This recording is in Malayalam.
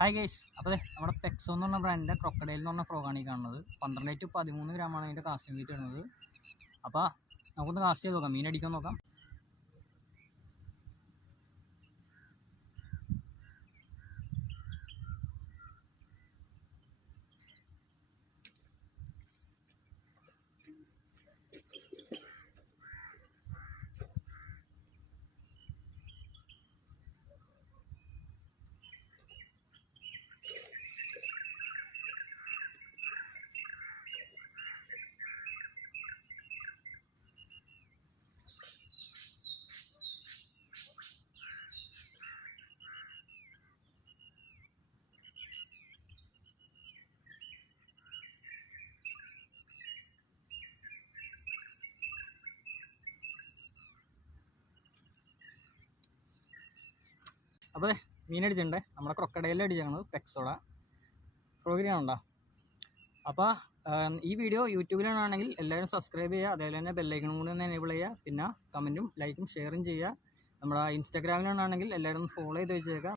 ഹായ് ഗൈസ്, അപ്പോൾ നമ്മുടെ പെക്സോ എന്ന് പറഞ്ഞ ബ്രാൻഡിൻ്റെ ക്രൊക്കഡൈൽ എന്ന് പറഞ്ഞ ഫ്രോഗാണ് ഈ കാണുന്നത്. 12 to 13 ഗ്രാമാണ് അതിൻ്റെ കാസ്റ്റിംഗ് വെയിറ്റ് വരുന്നത്. അപ്പോൾ നമുക്കൊന്ന് കാസ്റ്റ് ചെയ്ത് നോക്കാം, മീൻ അടിക്കാൻ നോക്കാം. അപ്പോൾ മീൻ അടിച്ചിട്ടുണ്ട്, നമ്മുടെ ക്രൊക്കഡൈലിൽ അടിച്ചാണ് പെക്സോടെ ഫ്രോഗിനാണുണ്ടോ. അപ്പോൾ ഈ വീഡിയോ യൂട്യൂബിലാണെങ്കിൽ എല്ലാവരും സബ്സ്ക്രൈബ് ചെയ്യുക, അതേപോലെ തന്നെ ബെല്ലൈക്കണും കൂടി ഒന്ന് എനേബിൾ ചെയ്യുക. പിന്നെ കമൻറ്റും ലൈക്കും ഷെയറും ചെയ്യുക. നമ്മുടെ ഇൻസ്റ്റാഗ്രാമിലാണെങ്കിൽ എല്ലാവരും ഒന്ന് ഫോളോ ചെയ്ത് വെച്ചേക്കുക.